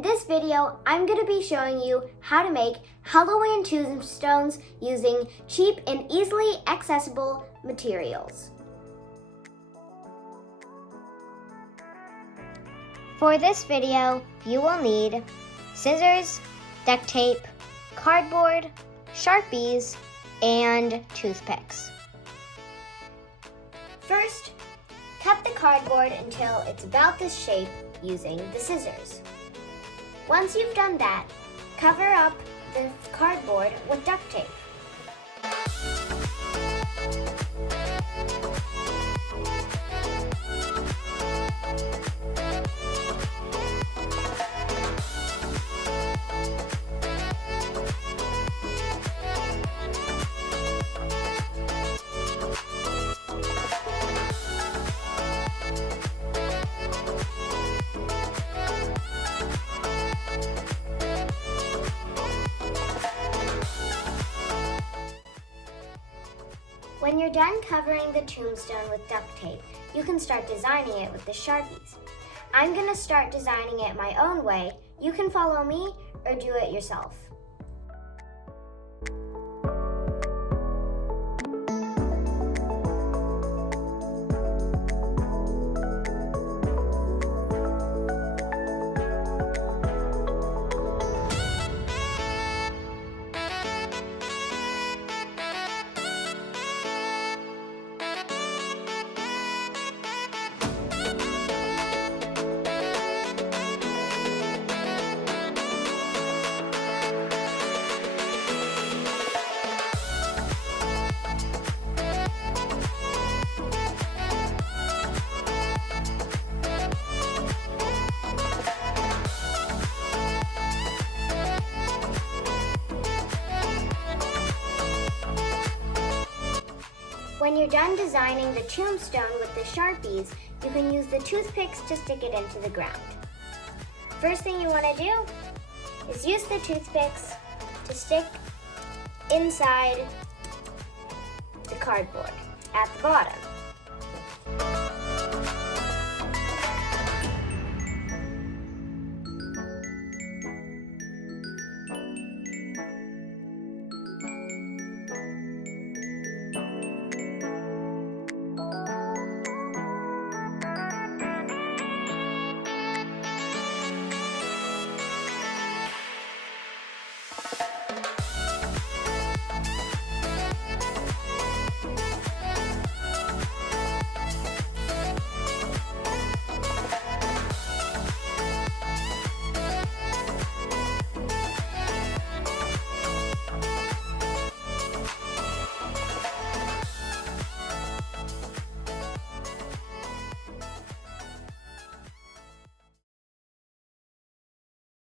In this video, I'm going to be showing you how to make Halloween Tombstones using cheap and easily accessible materials. For this video, you will need scissors, duct tape, cardboard, Sharpies, and toothpicks. First, cut the cardboard until it's about this shape using the scissors. Once you've done that, cover up the cardboard with duct tape. When you're done covering the tombstone with duct tape, you can start designing it with the Sharpies. I'm going to start designing it my own way. You can follow me or do it yourself. When you're done designing the tombstone with the Sharpies, you can use the toothpicks to stick it into the ground. First thing you want to do is use the toothpicks to stick inside the cardboard at the bottom.